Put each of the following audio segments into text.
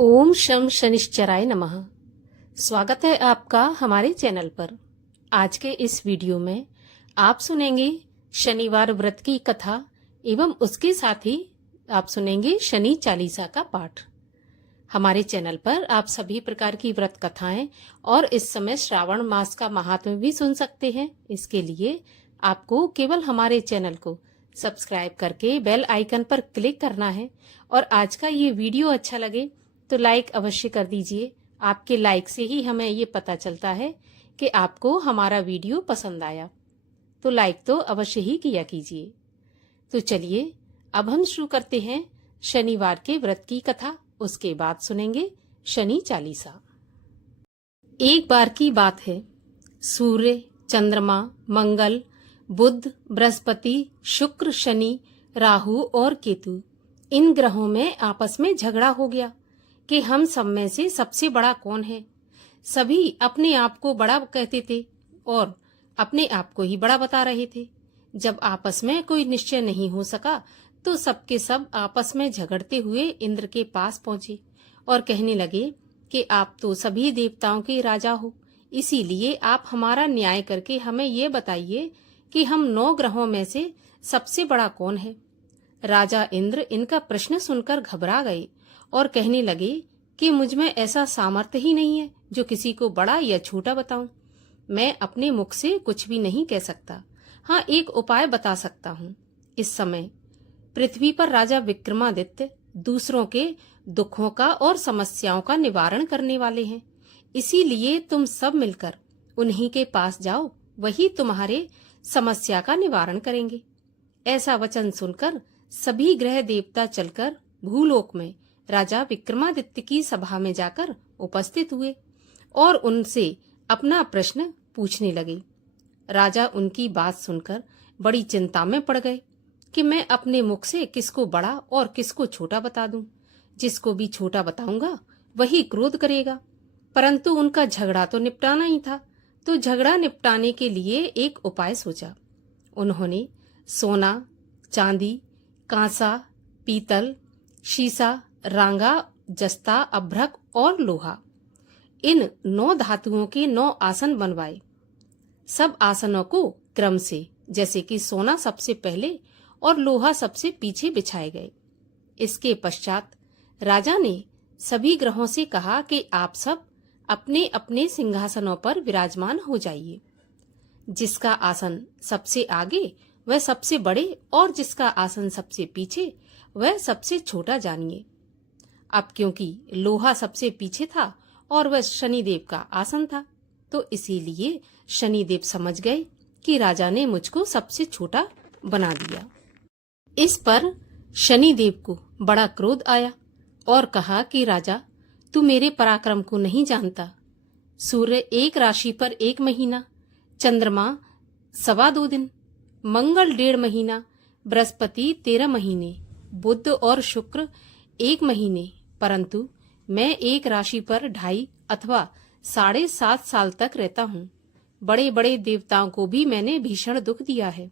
ओम शम शनिश्चराय नमः। स्वागत है आपका हमारे चैनल पर। आज के इस वीडियो में आप सुनेंगे शनिवार व्रत की कथा एवं उसके साथ ही आप सुनेंगे शनि चालीसा का पाठ। हमारे चैनल पर आप सभी प्रकार की व्रत कथाएं और इस समय श्रावण मास का महात्म्य भी सुन सकते हैं। इसके लिए आपको केवल हमारे चैनल को सब्सक्राइब करके बेल आइकन पर क्लिक करना है और आज का ये वीडियो अच्छा लगे तो लाइक अवश्य कर दीजिए। आपके लाइक से ही हमें ये पता चलता है कि आपको हमारा वीडियो पसंद आया, तो लाइक तो अवश्य ही किया कीजिए। तो चलिए अब हम शुरू करते हैं शनिवार के व्रत की कथा। उसके बाद सुनेंगे शनि चालीसा। एक बार की बात है, सूर्य, चंद्रमा, मंगल, बुध, बृहस्पति, शुक्र, शनि, राहु और केतु, इन ग्रहों में आपस में झगड़ा हो गया कि हम सब में से सबसे बड़ा कौन है। सभी अपने आप को बड़ा कहते थे और अपने आप को ही बड़ा बता रहे थे। जब आपस में कोई निश्चय नहीं हो सका तो सबके सब आपस में झगड़ते हुए इंद्र के पास पहुंचे और कहने लगे कि आप तो सभी देवताओं के राजा हो, इसीलिए आप हमारा न्याय करके हमें ये बताइए कि हम 9 ग्रहों में से सबसे बड़ा कौन है। राजा इंद्र इनका प्रश्न सुनकर घबरा गए और कहने लगे कि मुझ में ऐसा सामर्थ्य ही नहीं है जो किसी को बड़ा या छोटा बताऊं। मैं अपने मुख से कुछ भी नहीं कह सकता। हाँ, एक उपाय बता सकता हूँ। इस समय पृथ्वी पर राजा विक्रमादित्य दूसरों के दुखों का और समस्याओं का निवारण करने वाले हैं, इसीलिए तुम सब मिलकर उन्हीं के पास जाओ, वही तुम्हारे समस्या का निवारण करेंगे। ऐसा वचन सुनकर सभी ग्रह देवता चलकर भूलोक में राजा विक्रमादित्य की सभा में जाकर उपस्थित हुए और उनसे अपना प्रश्न पूछने लगे। राजा उनकी बात सुनकर बड़ी चिंता में पड़ गए कि मैं अपने मुख से किसको बड़ा और किसको छोटा बता दूं। जिसको भी छोटा बताऊंगा वही क्रोध करेगा। परंतु उनका झगड़ा तो निपटाना ही था, तो झगड़ा निपटाने के लिए एक उपाय सोचा। उन्होंने सोना, चांदी, कांसा, पीतल, शीशा, रांगा, जस्ता, अभ्रक और लोहा, इन 9 धातुओं के 9 आसन बनवाए। सब आसनों को क्रम से, जैसे कि सोना सबसे पहले और लोहा सबसे पीछे बिछाए गए। इसके पश्चात राजा ने सभी ग्रहों से कहा कि आप सब अपने अपने सिंहासनों पर विराजमान हो जाइए। जिसका आसन सबसे आगे वह सबसे बड़े और जिसका आसन सबसे पीछे वह सबसे छोटा जानिए। अब क्योंकि लोहा सबसे पीछे था और वह शनिदेव का आसन था, तो इसीलिए शनिदेव समझ गए कि राजा ने मुझको सबसे छोटा बना दिया। इस पर शनिदेव को बड़ा क्रोध आया और कहा कि राजा, तू मेरे पराक्रम को नहीं जानता। सूर्य एक राशि पर 1 महीना, चंद्रमा 2.25 दिन, मंगल 1.5 महीना, बृहस्पति 13 महीने, बुध और शुक्र 1 महीने, परंतु मैं एक राशि पर 2.5 अथवा 7.5 साल तक रहता हूँ। बड़े बड़े देवताओं को भी मैंने भीषण दुख दिया है।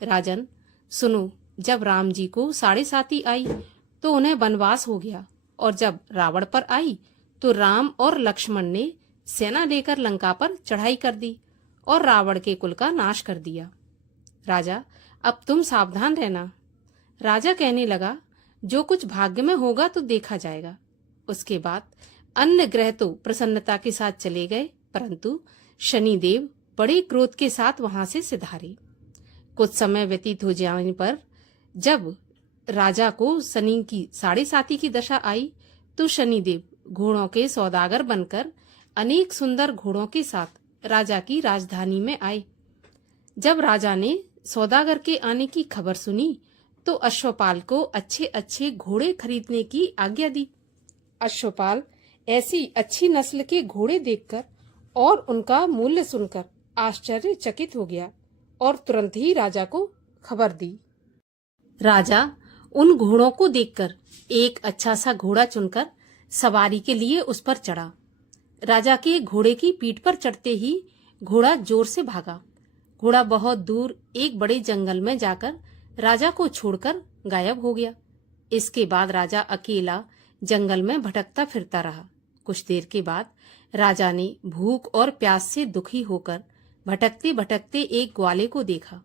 राजन सुनो, जब राम जी को 7.5 आई तो उन्हें वनवास हो गया, और जब रावण पर आई तो राम और लक्ष्मण ने सेना लेकर लंका पर चढ़ाई कर दी और रावण के कुल का नाश कर दिया। राजा, अब तुम सावधान रहना। राजा कहने लगा, जो कुछ भाग्य में होगा तो देखा जाएगा। उसके बाद अन्य ग्रह तो प्रसन्नता के साथ चले गए, परंतु शनिदेव बड़े क्रोध के साथ वहां से सिधारे। कुछ समय व्यतीत हो जाने पर जब राजा को शनि की 7.5 की दशा आई तो शनिदेव घोड़ों के सौदागर बनकर अनेक सुंदर घोड़ों के साथ राजा की राजधानी में आए। जब राजा ने सौदागर के आने की खबर सुनी तो अश्वपाल को अच्छे अच्छे घोड़े खरीदने की आज्ञा दी। अश्वपाल ऐसी अच्छी नस्ल के घोड़े देखकर और उनका मूल्य सुनकर आश्चर्यचकित हो गया और तुरंत ही राजा को खबर दी। राजा उन घोड़ों को देखकर एक अच्छा सा घोड़ा चुनकर सवारी के लिए उस पर चढ़ा। राजा के घोड़े की पीठ पर चढ़ते ही घोड़ा जोर से भागा। घोड़ा बहुत दूर एक बड़े जंगल में जाकर राजा को छोड़कर गायब हो गया। इसके बाद राजा अकेला जंगल में भटकता फिरता रहा। कुछ देर के बाद राजा ने भूख और प्यास से दुखी होकर भटकते भटकते एक ग्वाले को देखा।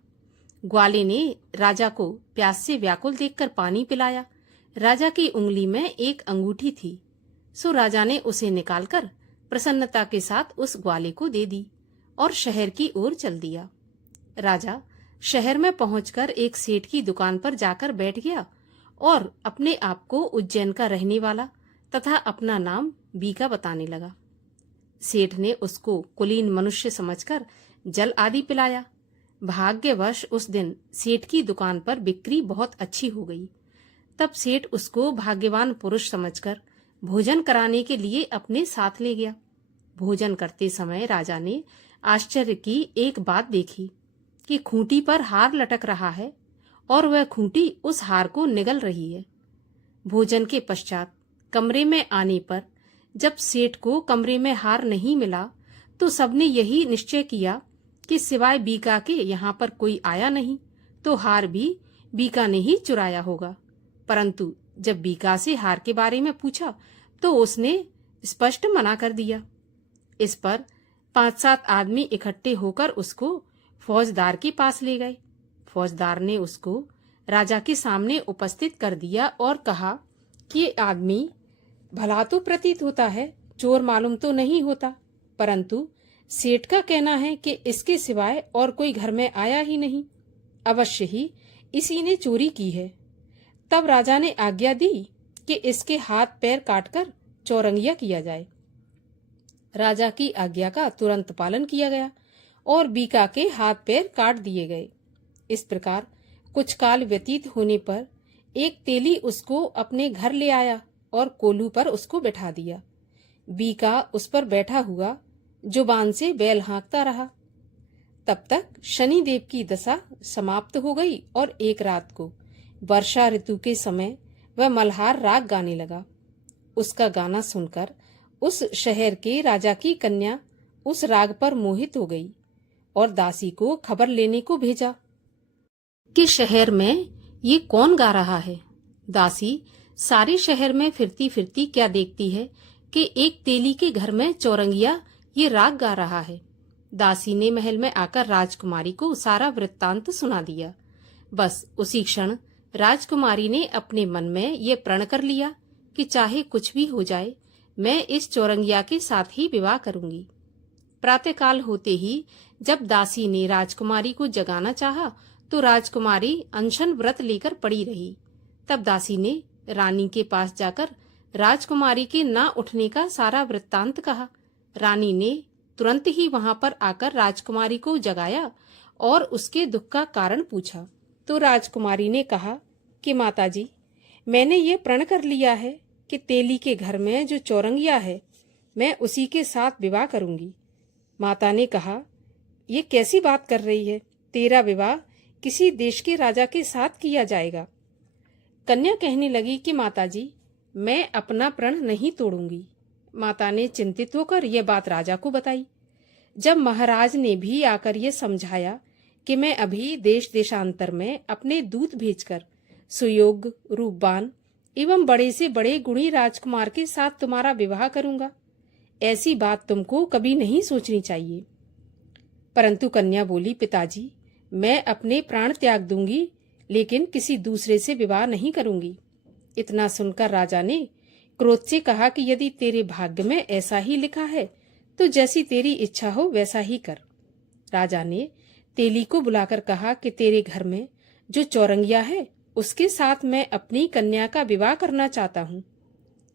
ग्वाले ने राजा को प्यास से व्याकुल देखकर पानी पिलाया। राजा की उंगली में एक अंगूठी थी, सो राजा ने उसे निकालकर प्रसन्नता के साथ उस ग्वाले को दे दी और शहर की ओर चल दिया। राजा शहर में पहुंचकर एक सेठ की दुकान पर जाकर बैठ गया और अपने आप को उज्जैन का रहने वाला तथा अपना नाम बीका बताने लगा। सेठ ने उसको कुलीन मनुष्य समझकर जल आदि पिलाया। भाग्यवश उस दिन सेठ की दुकान पर बिक्री बहुत अच्छी हो गई। तब सेठ उसको भाग्यवान पुरुष समझकर भोजन कराने के लिए अपने साथ ले गया। भोजन करते समय राजा ने आश्चर्य की एक बात देखी कि खूंटी पर हार लटक रहा है और वह खूंटी उस हार को निगल रही है। भोजन के पश्चात कमरे में आने पर जब सेठ को कमरे में हार नहीं मिला तो सबने यही निश्चय किया कि सिवाय बीका के यहाँ पर कोई आया नहीं, तो हार भी बीका ने ही चुराया होगा। परंतु जब बीका से हार के बारे में पूछा तो उसने स्पष्ट मना कर दिया। इस पर 5-7 आदमी इकट्ठे होकर उसको फौजदार के पास ले गए। फौजदार ने उसको राजा के सामने उपस्थित कर दिया और कहा कि ये आदमी भला तो प्रतीत होता है, चोर मालूम तो नहीं होता, परंतु सेठ का कहना है कि इसके सिवाय और कोई घर में आया ही नहीं, अवश्य ही इसी ने चोरी की है। तब राजा ने आज्ञा दी कि इसके हाथ पैर काटकर चौरंगिया किया जाए। राजा की आज्ञा का तुरंत पालन किया गया और बीका के हाथ पैर काट दिए गए। इस प्रकार कुछ काल व्यतीत होने पर एक तेली उसको अपने घर ले आया और कोलू पर उसको बैठा दिया। बीका उस पर बैठा हुआ जुबान से बैल हाँकता रहा। तब तक शनिदेव की दशा समाप्त हो गई और एक रात को वर्षा ऋतु के समय वह मल्हार राग गाने लगा। उसका गाना सुनकर उस शहर के राजा की कन्या उस राग पर मोहित हो गई और दासी को खबर लेने को भेजा कि शहर में ये कौन गा रहा है। दासी सारे शहर में फिरती फिरती क्या देखती है कि एक तेली के घर में चौरंगिया ये राग गा रहा है। दासी ने महल में आकर राजकुमारी को सारा वृत्तांत सुना दिया। बस उसी क्षण राजकुमारी ने अपने मन में ये प्रण कर लिया कि चाहे कुछ भी हो जाए, मैं इस चौरंगिया के साथ ही विवाह करूंगी। प्रातःकाल होते ही जब दासी ने राजकुमारी को जगाना चाहा तो राजकुमारी अनशन व्रत लेकर पड़ी रही। तब दासी ने रानी के पास जाकर राजकुमारी के ना उठने का सारा वृत्तांत कहा। रानी ने तुरंत ही वहां पर आकर राजकुमारी को जगाया और उसके दुख का कारण पूछा। तो राजकुमारी ने कहा कि माताजी, मैंने ये प्रण कर लिया है कि तेली के घर में जो चौरंगिया है मैं उसी के साथ विवाह करूंगी। माता ने कहा, ये कैसी बात कर रही है, तेरा विवाह किसी देश के राजा के साथ किया जाएगा। कन्या कहने लगी कि माताजी, मैं अपना प्रण नहीं तोड़ूंगी। माता ने चिंतित होकर यह बात राजा को बताई। जब महाराज ने भी आकर ये समझाया कि मैं अभी देश देशांतर में अपने दूत भेजकर सुयोग्य, रूपवान एवं बड़े से बड़े गुणी राजकुमार के साथ तुम्हारा विवाह करूंगा, ऐसी बात तुमको कभी नहीं सोचनी चाहिए। परंतु कन्या बोली, पिताजी, मैं अपने प्राण त्याग दूंगी, लेकिन किसी दूसरे से विवाह नहीं करूंगी। इतना सुनकर राजा ने क्रोध से कहा कि यदि तेरे भाग्य में ऐसा ही लिखा है तो जैसी तेरी इच्छा हो वैसा ही कर। राजा ने तेली को बुलाकर कहा कि तेरे घर में जो चौरंगिया है उसके साथ मैं अपनी कन्या का विवाह करना चाहता हूँ।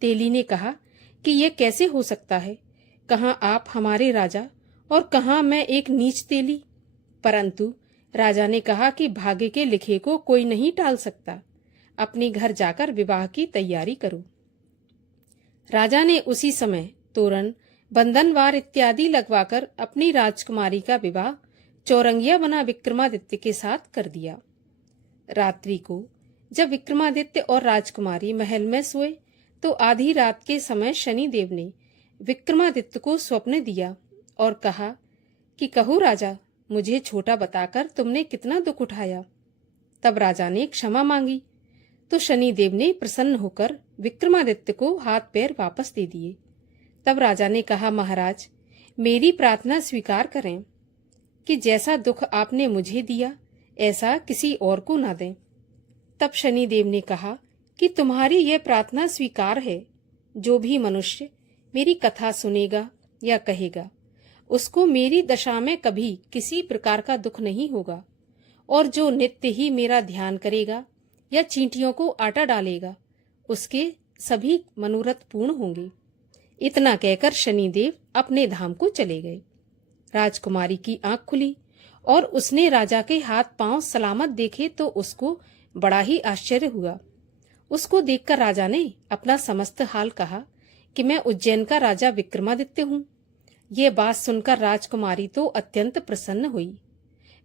तेली ने कहा कि यह कैसे हो सकता है, कहाँ आप हमारे राजा और कहाँ मैं एक नीच तेली। परंतु राजा ने कहा कि भाग्य के लिखे को कोई नहीं टाल सकता, अपने घर जाकर विवाह की तैयारी करो। राजा ने उसी समय तोरण, बंधनवार इत्यादि लगवाकर अपनी राजकुमारी का विवाह चौरंगिया बना विक्रमादित्य के साथ कर दिया। रात्रि को जब विक्रमादित्य और राजकुमारी महल में सोए तो आधी रात के समय शनिदेव ने विक्रमादित्य को स्वप्न दिया और कहा कि कहो राजा, मुझे छोटा बताकर तुमने कितना दुख उठाया। तब राजा ने क्षमा मांगी तो शनिदेव ने प्रसन्न होकर विक्रमादित्य को हाथ पैर वापस दे दिए। तब राजा ने कहा, महाराज, मेरी प्रार्थना स्वीकार करें कि जैसा दुख आपने मुझे दिया ऐसा किसी और को ना दें। तब शनिदेव ने कहा कि तुम्हारी यह प्रार्थना स्वीकार है। जो भी मनुष्य मेरी कथा सुनेगा या कहेगा उसको मेरी दशा में कभी किसी प्रकार का दुख नहीं होगा, और जो नित्य ही मेरा ध्यान करेगा या चींटियों को आटा डालेगा उसके सभी मनोरथ पूर्ण होंगे। इतना कहकर शनिदेव अपने धाम को चले गए। राजकुमारी की आंख खुली और उसने राजा के हाथ पांव सलामत देखे तो उसको बड़ा ही आश्चर्य हुआ। उसको देखकर राजा ने अपना समस्त हाल कहा कि मैं उज्जैन का राजा विक्रमादित्य हूँ। ये बात सुनकर राजकुमारी तो अत्यंत प्रसन्न हुई।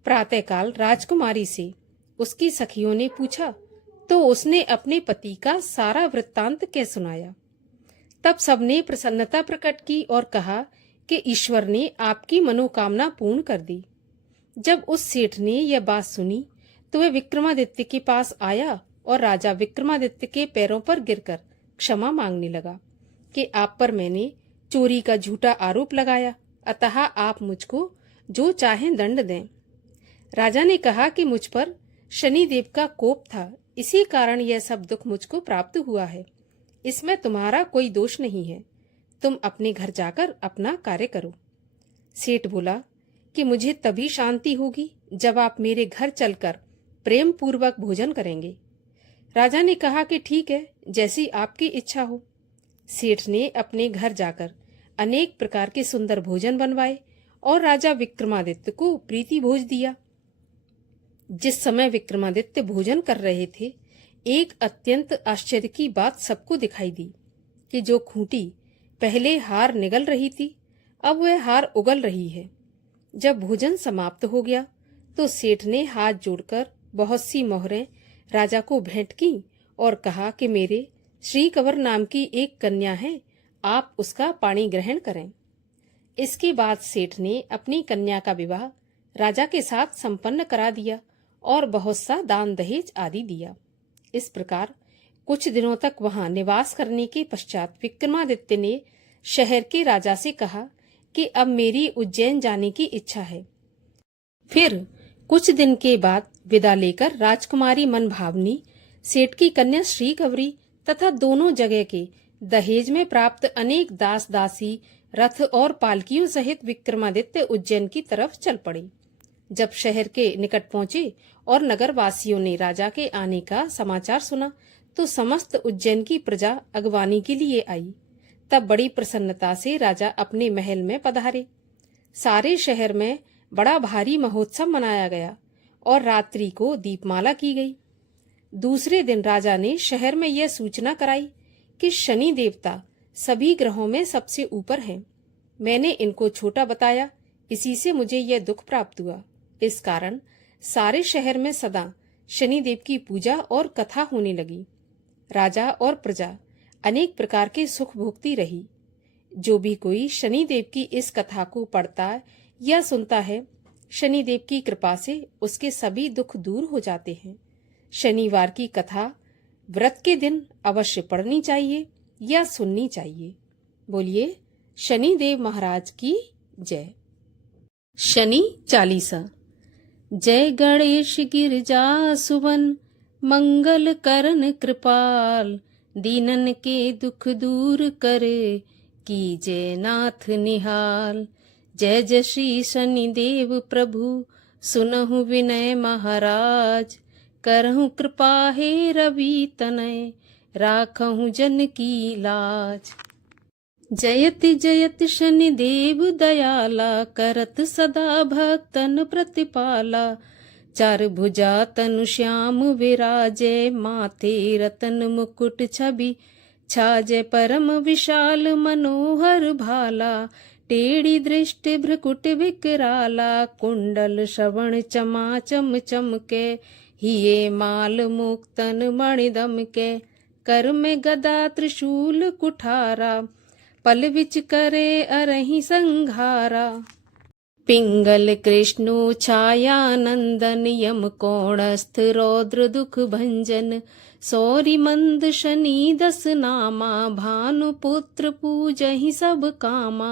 प्रातःकाल राजकुमारी से उसकी सखियों ने पूछा तो उसने अपने पति का सारा वृत्तांत कह सुनाया। तब सबने प्रसन्नता प्रकट की और कहा कि ईश्वर ने आपकी मनोकामना पूर्ण कर दी। जब उस सेठ ने यह बात सुनी तो वह विक्रमादित्य के पास आया और राजा विक्रमादित्य के पैरों पर गिरकर क्षमा मांगने लगा कि आप पर मैंने चोरी का झूठा आरोप लगाया, अतः आप मुझको जो चाहें दंड दें। राजा ने कहा कि मुझ पर शनिदेव का कोप था, इसी कारण यह सब दुख मुझको प्राप्त हुआ है। इसमें तुम्हारा कोई दोष नहीं है। तुम अपने घर जाकर अपना कार्य करो। सेठ बोला कि मुझे तभी शांति होगी जब आप मेरे घर चलकर प्रेम पूर्वक भोजन करेंगे। राजा ने कहा कि ठीक है, जैसी आपकी इच्छा हो। सेठ ने अपने घर जाकर अनेक प्रकार के सुंदर भोजन बनवाए और राजा विक्रमादित्य को प्रीति भोज दिया। जिस समय विक्रमादित्य भोजन कर रहे थे, एक अत्यंत आश्चर्य की बात सबको दिखाई दी कि जो खूंटी पहले हार निगल रही थी, अब वह हार उगल रही है। जब भोजन समाप्त हो गया तो सेठ ने हाथ जोड़कर बहुत सी मोहरें राजा को भेंट की और कहा कि मेरे श्री कंवर नाम की एक कन्या है, आप उसका पाणी ग्रहण करें। इसके बाद सेठ ने अपनी कन्या का विवाह राजा के साथ संपन्न करा दिया और बहुत सा दान दहेज आदि दिया। इस प्रकार कुछ दिनों तक वहां निवास करने के पश्चात विक्रमादित्य ने शहर के राजा से कहा कि अब मेरी उज्जैन जाने की इच्छा है। फिर कुछ दिन के बाद विदा लेकर राजकुमारी मनभावनी, सेठ की कन्या श्री कंवरी तथा दोनों जगह के दहेज में प्राप्त अनेक दास दासी, रथ और पालकियों सहित विक्रमादित्य उज्जैन की तरफ चल पड़े। जब शहर के निकट पहुंचे और नगर वासियों ने राजा के आने का समाचार सुना तो समस्त उज्जैन की प्रजा अगवानी के लिए आई। तब बड़ी प्रसन्नता से राजा अपने महल में पधारे। सारे शहर में बड़ा भारी महोत्सव मनाया गया और रात्रि को दीपमाला की गई। दूसरे दिन राजा ने शहर में यह सूचना कराई कि शनि देवता सभी ग्रहों में सबसे ऊपर हैं। मैंने इनको छोटा बताया, इसी से मुझे यह दुख प्राप्त हुआ। इस कारण सारे शहर में सदा शनिदेव की पूजा और कथा होने लगी। राजा और प्रजा अनेक प्रकार के सुख भोगती रही। जो भी कोई शनिदेव की इस कथा को पढ़ता या सुनता है, शनिदेव की कृपा से उसके सभी दुख दूर हो जाते हैं। शनिवार की कथा व्रत के दिन अवश्य पढ़नी चाहिए या सुननी चाहिए। बोलिए शनिदेव महाराज की जय। शनि चालीसा। जय गणेश गिरजा सुवन, मंगल करन कृपाल, दीनन के दुख दूर करे, कीजय नाथ निहाल। जय जय श्री शनिदेव प्रभु, सुनहु विनय महाराज, करहु कृपा हे रवि तनय, राखहु जन की लाज। जयति जयति शनिदेव दयाला, करत सदा भक्तन प्रतिपाला। चार भुजा तनु श्याम विराजे, माथे रतन मुकुट छवि छाजे, परम विशाल मनोहर भाला। टेढ़ी दृष्टि भ्रकुट विकराला, कुंडल श्रवण चमाचम चमके, हिये माल मुक्तन मणिदम के। कर में गदा त्रिशूल कुठारा, पल विच करे अरहि संघारा। पिंगल कृष्णु छाया नंदन यम कोणस्थ रौद्र दुख भंजन सौरी मंद शनि दस नामा भानु पुत्र पूजहि सब कामा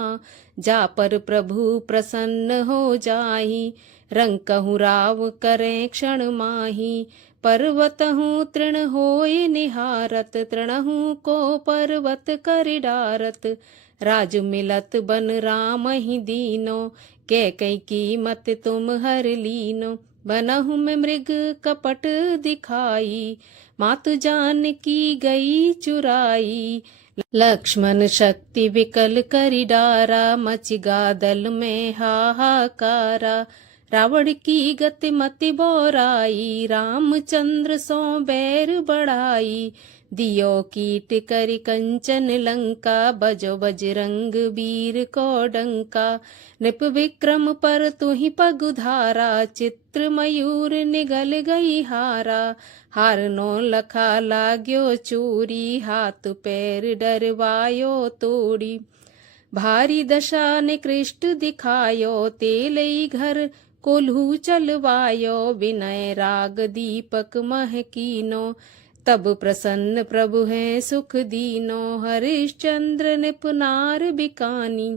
जा पर प्रभु प्रसन्न हो जाहि रंग कहु राव करें क्षण माही पर्वतहु तृण होय निहारत तृणहु को पर्वत कर डारत राज मिलत बन राम ही दीनो कैकई की मत तुम हर लीनो बनहु में मृग कपट दिखाई मातु जान की गई चुराई लक्ष्मण शक्ति विकल करि डारा मचिगा दल में हाहाकारा रावण की गति मति बोराई रामचंद्र सो बैर बढ़ाई दियो कीट करि कंचन लंका बजो बजरंग वीर को डंका नृप विक्रम पर तुहि पगुधारा चित्र मयूर निगल गई हारा हारनो लखा लाग्यो चूरी हाथ पैर डरवायो तोड़ी भारी दशा निकृष्ट दिखायो तेलई घर कोल्हू चलवायो विनय राग दीपक महकीनो तब प्रसन्न प्रभु है सुख दीनो हरिश्चंद्र निपुनार बिकानी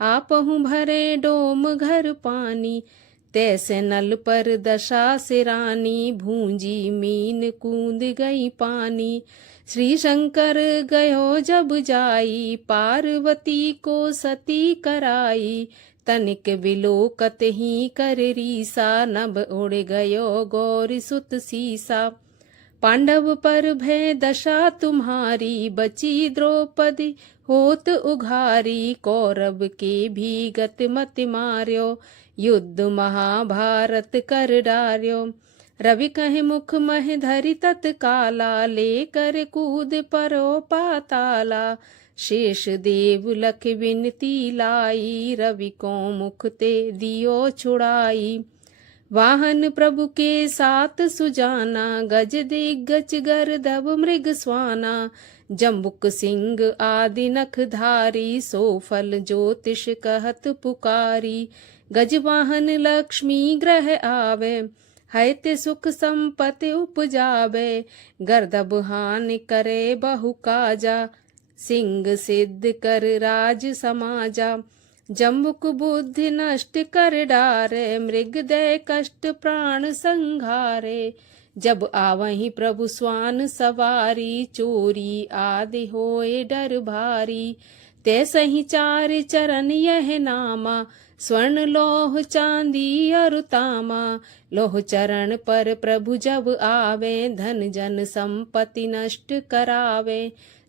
आपहु भरे डोम घर पानी तैसे नल पर दशा सिरानी भूंजी मीन कूद गई पानी श्री शंकर गयो जब जाई पार्वती को सती कराई तनिक बिलोकत ही कर रीसा नभ उड़ गयो गौरी सुत सीसा पांडव पर भय दशा तुम्हारी बची द्रौपदी होत उघारी कौरव के भी गत मत मार्यो युद्ध महाभारत कर डार्यो रवि कहे मुख मह धरि तत्काला लेकर कूद परो पाताला शेष देव लख विनती लाई रवि को मुख ते दियो छुड़ाई वाहन प्रभु के साथ सुजाना गज दिग्गज गर्दभ मृग स्वाना जम्बुक सिंह आदि नख धारी सो फल ज्योतिष कहत पुकारी गज वाहन लक्ष्मी ग्रह आवे हैते सुख संपत्ति उपजावे गर्दभ हान करे बहु काजा सिंह सिद्ध कर राज समाजा जम्बुक बुद्धि नष्ट कर डारे मृग दे कष्ट प्राण संघारे जब आवहीं प्रभु स्वान सवारी चोरी आदि होए डर भारी तैसहि चार चरण यह नामा स्वर्ण लोह चांदी अरु तामा लोह चरण पर प्रभु जब आवे धन जन संपत्ति नष्ट करावे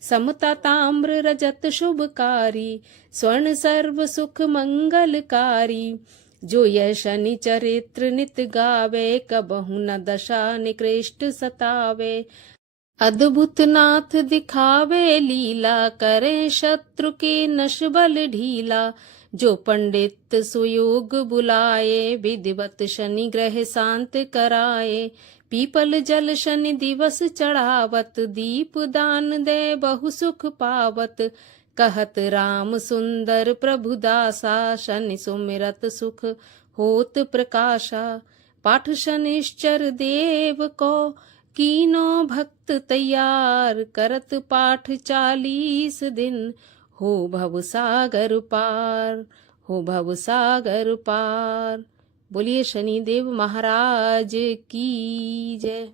समता ताम्र रजत शुभकारी स्वर्ण सर्व सुख मंगलकारी जो यह शनि चरित्र नित गावे कबहु न दशा निकृष्ट सतावे अद्भुत नाथ दिखावे लीला करे शत्रु के नश बल ढीला जो पंडित सुयोग बुलाए विधिवत शनि ग्रह शांत कराए पीपल जल शनि दिवस चढ़ावत दीप दान दे बहु सुख पावत कहत राम सुंदर प्रभु दासा शनि सुमिरत सुख होत प्रकाशा पाठ शनिश्चर देव को कीनो भक्त तैयार करत पाठ 40 दिन हो भव सागर पार हो भव सागर पार। बोलिए शनिदेव महाराज की जय।